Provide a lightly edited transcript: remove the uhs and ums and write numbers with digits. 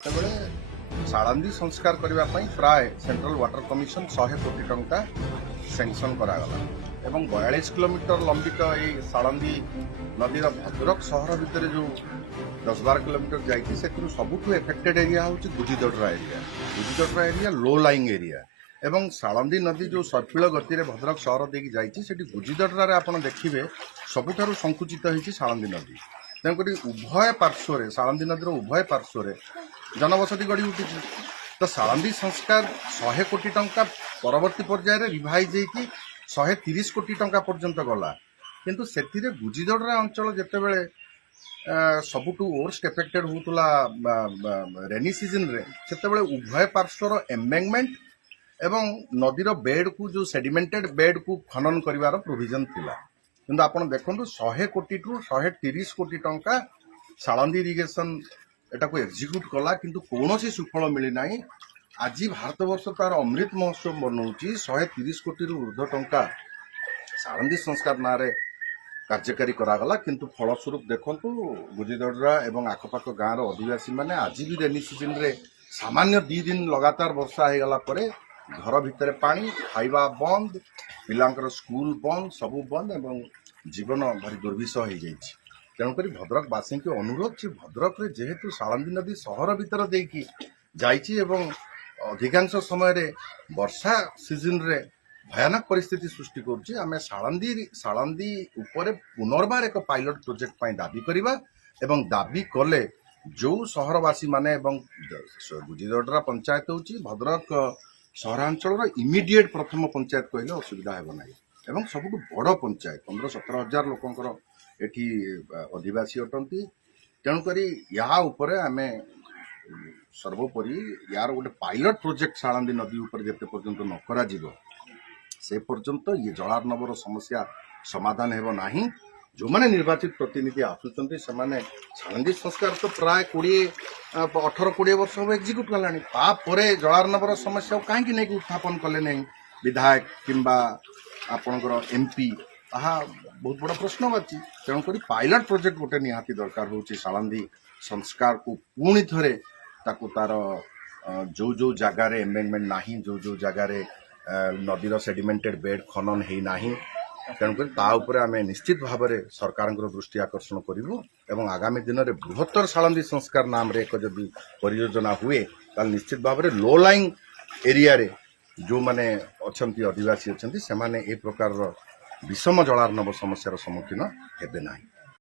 ସେତେବେଳେ ଶାଳନ୍ଦୀ ସଂସ୍କାର କରିବା ପାଇଁ ପ୍ରାୟ ସେଣ୍ଟ୍ରାଲ ୱାଟର କମିଶନ 100 କୋଟି ଟଙ୍କା ସେଂସନ କରାଗଲା ଏବଂ 42 କିଲୋମିଟର ଲମ୍ବିତ ଏହି ଶାଳନ୍ଦୀ ନଦୀର ଭଦ୍ରକ ସହର ଭିତରେ ଯେଉଁ 10-12 କିଲୋମିଟର ଯାଇଛି ସେଥିରୁ ସବୁଠୁ ଏଫେକ୍ଟେଡ୍ ଏରିଆ ହେଉଛି ଗୁଜିଦଡ୍ରା ଏରିଆ। ଗୁଜିଦଡ୍ରା ଏରିଆ ଲୋ ଲାଇଂ ଏରିଆ ଏବଂ ଶାଳନ୍ଦୀ ନଦୀ ଯେଉଁ ସର୍ପିଳ ଗତିରେ ଭଦ୍ରକ ସହର ଦେଇକି ଯାଇଛି ସେଠି ଗୁଜିଦଡ୍ରାରେ ଆପଣ ଦେଖିବେ ସବୁଠାରୁ ସଂକୁଚିତ ହୋଇଛି ଶାଳନ୍ଦୀ ନଦୀ। ତେଣୁକରି ଉଭୟ ପାର୍ଶ୍ୱରେ ଶାଳନ୍ଦୀ ନଦୀର ଉଭୟ ପାର୍ଶ୍ୱରେ जनबसती गढ़ी उठी तो ଶାଳନ୍ଦୀ संस्कार 100 कोटी टंका परवर्ती पर्यायर रिभाइज होगी 130 कोटी टंका पर्यंत गला किंतु से गुजिदडरा अंचल जितेबले सबुठू वर्स्ट एफेक्टेड होता रेनी सीजन रे सेतेबले उभय पार्श्वर एम्बैंकमेंट एवं नदीर बेड को जो सेडिमेंटेड बेड को खनन करिवार प्रोविजन थिला किंतु आपण देखंतु 100 कोटी टू 130 कोटी टंका ଶାଳନ୍ଦୀ इरिगेशन एटा को एक्जिक्यूट कला किंतु कौन सुफल मिलना। आज भारत वर्ष तार अमृत महोत्सव बनाऊँगी 130 कोटी ऊर्ध्व टंका ଶାଳନ୍ଦୀ संस्कार ना कार्यकारी करागला किंतु फलस्वरूप देखंतु गुजिदडरा एवं आखपाख गाँव अधिवासी माने आज भी रेनी सीजन रे सामान्य 2 दिन लगातार वर्षा हो गला परे घर भितर पानी खाइबा बंद पिलांकर स्कूल बंद सबू बंद एवं जीवन भारी दुर्विषह हो जाइए। तेणुक भद्रकवासी की अनुरोध कि भद्रक रे जेहेतु ଶାଳନ୍ଦୀ नदी सहर भितर देकी जाइछि एवं अधिकांश समय रे वर्षा सीजन रे भयानक परिस्थिति सृष्टि करुछि आमे ଶାଳନ୍ଦୀ उपरे पुनर्बार एक पायलट प्रोजेक्ट पाई दाबी करिबा एवं दाबी कले जो सहरवासी माने एवं गुजिदडरा पंचायत होछि भद्रक सहरांचल इमिडिएट प्रथम पंचायत कहले असुविधा हेबो नाही एवं सबुठु बड़ पंचायत 15-17 हजार लोकंकर एठी अधिवासी अटंती। तेणुक या उपरे आमे सर्वोपरि यार गोटे पायलट प्रोजेक्ट ଶାଳନ୍ଦୀ नदी उपर जेते पर्यंत न करा जिवो से पर्यंत ये जलार्णवर समस्या समाधान हेबो नाही। जो माने निर्वाचित प्रतिनिधि आसुचंती से माने ଶାଳନ୍ଦୀ संस्कार तो प्राय 18-20 वर्ष हो एक्जिक्यूट कलानी तापरे जलार्णवर समस्या कहीं नहीं उत्थापन कले नहीं विधायक किंबा आपणकर एमपी ताहा बहुत बड़ा प्रश्नवाची। तेणुक पायलट प्रोजेक्ट गोटे निहाती दरकार होची ଶାଳନ୍ଦୀ संस्कार को पुणी थरे ताकू तार जो जो जगार एम्बैंकमेंट नाही जो जगार नदीर सेडिमेंटेड बेड खनन है नाही तेणुक आम निश्चित भाव में सरकार दृष्टि आकर्षण करूँ एवं आगामी दिन में बृहत्तर ଶାଳନ୍ଦୀ संस्कार नाम रे एक जदि परियोजना हुए ताल निश्चित भाव में लो लाइंग एरिया रे जो माने अच्छी आदिवासी अच्छा से माने ए प्रकार विषम जलार्णव समस्यार सम्मुखीन हेबे नाही।